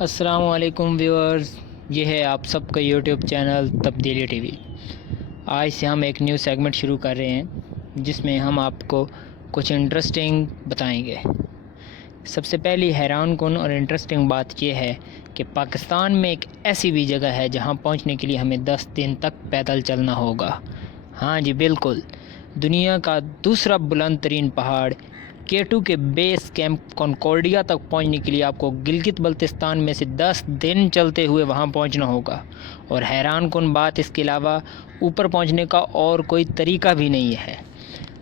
السلام علیکم ویورز، یہ ہے آپ سب کا یوٹیوب چینل تبدیلی ٹی وی۔ آج سے ہم ایک نیو سیگمنٹ شروع کر رہے ہیں جس میں ہم آپ کو کچھ انٹرسٹنگ بتائیں گے۔ سب سے پہلی حیران کن اور انٹرسٹنگ بات یہ ہے کہ پاکستان میں ایک ایسی بھی جگہ ہے جہاں پہنچنے کے لیے ہمیں 10 دن تک پیدل چلنا ہوگا۔ ہاں جی بالکل، دنیا کا دوسرا بلند ترین پہاڑ K2 کے بیس کیمپ کنکورڈیا تک پہنچنے کے لیے آپ کو گلگت بلتستان میں سے 10 دن چلتے ہوئے وہاں پہنچنا ہوگا، اور حیران کن بات اس کے علاوہ اوپر پہنچنے کا اور کوئی طریقہ بھی نہیں ہے۔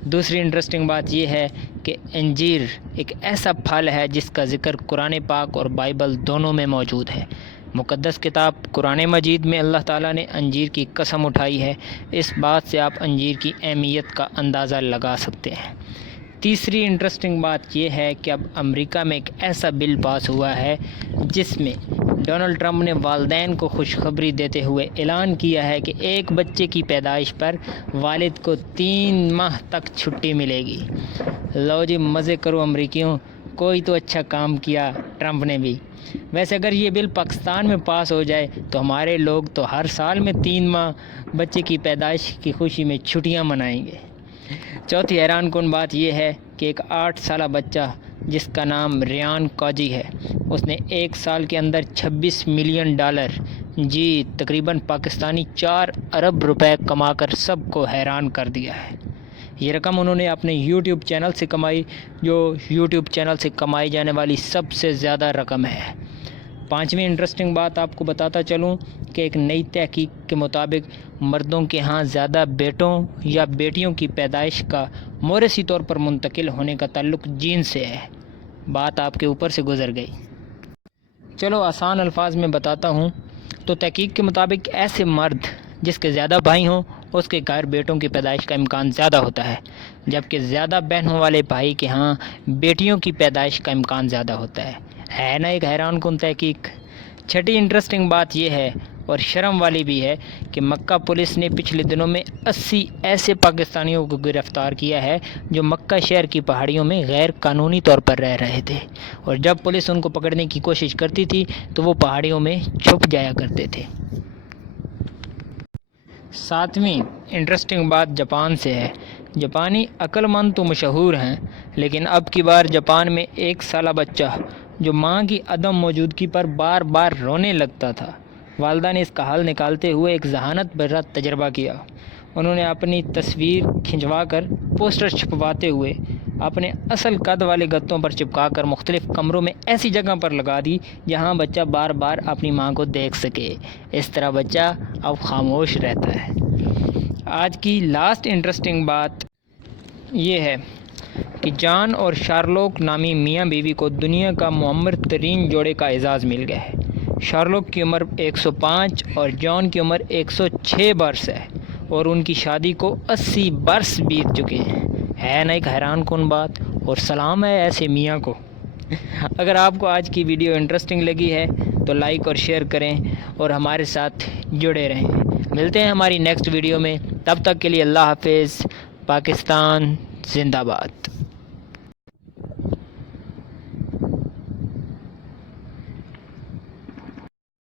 دوسری انٹرسٹنگ بات یہ ہے کہ انجیر ایک ایسا پھل ہے جس کا ذکر قرآن پاک اور بائبل دونوں میں موجود ہے۔ مقدس کتاب قرآن مجید میں اللہ تعالیٰ نے انجیر کی قسم اٹھائی ہے۔ اس بات سے آپ انجیر کی اہمیت کا اندازہ لگا سکتے ہیں۔ تیسری انٹرسٹنگ بات یہ ہے کہ اب امریکہ میں ایک ایسا بل پاس ہوا ہے جس میں ڈونلڈ ٹرمپ نے والدین کو خوشخبری دیتے ہوئے اعلان کیا ہے کہ ایک بچے کی پیدائش پر والد کو 3 ماہ تک چھٹی ملے گی۔ لو جی مزے کرو امریکیوں، کوئی تو اچھا کام کیا ٹرمپ نے بھی۔ ویسے اگر یہ بل پاکستان میں پاس ہو جائے تو ہمارے لوگ تو ہر سال میں 3 ماہ بچے کی پیدائش کی خوشی میں چھٹیاں منائیں گے۔ چوتھی حیران کن بات یہ ہے کہ ایک 8 سالہ بچہ جس کا نام ریان کاجی ہے، اس نے 1 سال کے اندر $26 ملین جی تقریباً پاکستانی 4 ارب روپے کما کر سب کو حیران کر دیا ہے۔ یہ رقم انہوں نے اپنے یوٹیوب چینل سے کمائی، جو یوٹیوب چینل سے کمائی جانے والی سب سے زیادہ رقم ہے۔ پانچویں انٹرسٹنگ بات آپ کو بتاتا چلوں کہ ایک نئی تحقیق کے مطابق مردوں کے ہاں زیادہ بیٹوں یا بیٹیوں کی پیدائش کا موروثی طور پر منتقل ہونے کا تعلق جین سے ہے۔ بات آپ کے اوپر سے گزر گئی، چلو آسان الفاظ میں بتاتا ہوں تو تحقیق کے مطابق ایسے مرد جس کے زیادہ بھائی ہوں اس کے گھر بیٹوں کی پیدائش کا امکان زیادہ ہوتا ہے، جبکہ زیادہ بہنوں والے بھائی کے ہاں بیٹیوں کی پیدائش کا امکان زیادہ ہوتا ہے نا ایک حیران کن تحقیق۔ چھٹی انٹرسٹنگ بات یہ ہے اور شرم والی بھی ہے کہ مکہ پولیس نے پچھلے دنوں میں 80 ایسے پاکستانیوں کو گرفتار کیا ہے جو مکہ شہر کی پہاڑیوں میں غیر قانونی طور پر رہ رہے تھے، اور جب پولیس ان کو پکڑنے کی کوشش کرتی تھی تو وہ پہاڑیوں میں چھپ جایا کرتے تھے۔ ساتویں انٹرسٹنگ بات جاپان سے ہے۔ جاپانی عقل مند تو مشہور ہیں، لیکن اب کی بار جاپان میں 1 سالہ بچہ جو ماں کی عدم موجودگی پر بار بار رونے لگتا تھا، والدہ نے اس کا حل نکالتے ہوئے ایک ذہانت بھرا تجربہ کیا۔ انہوں نے اپنی تصویر کھنچوا کر پوسٹر چھپواتے ہوئے اپنے اصل قد والے گتوں پر چپکا کر مختلف کمروں میں ایسی جگہ پر لگا دی جہاں بچہ بار بار اپنی ماں کو دیکھ سکے۔ اس طرح بچہ اب خاموش رہتا ہے۔ آج کی لاسٹ انٹرسٹنگ بات یہ ہے کہ جان اور شارلوک نامی میاں بیوی کو دنیا کا معمر ترین جوڑے کا اعزاز مل گیا ہے۔ شارلوک کی عمر 105 اور جان کی عمر 106 برس ہے، اور ان کی شادی کو 80 برس بیت چکے ہیں۔ ہے نا ایک حیران کن بات، اور سلام ہے ایسے میاں کو۔ اگر آپ کو آج کی ویڈیو انٹرسٹنگ لگی ہے تو لائک اور شیئر کریں اور ہمارے ساتھ جڑے رہیں۔ ملتے ہیں ہماری نیکسٹ ویڈیو میں، تب تک کے لیے اللہ حافظ۔ پاکستان زندہ باد۔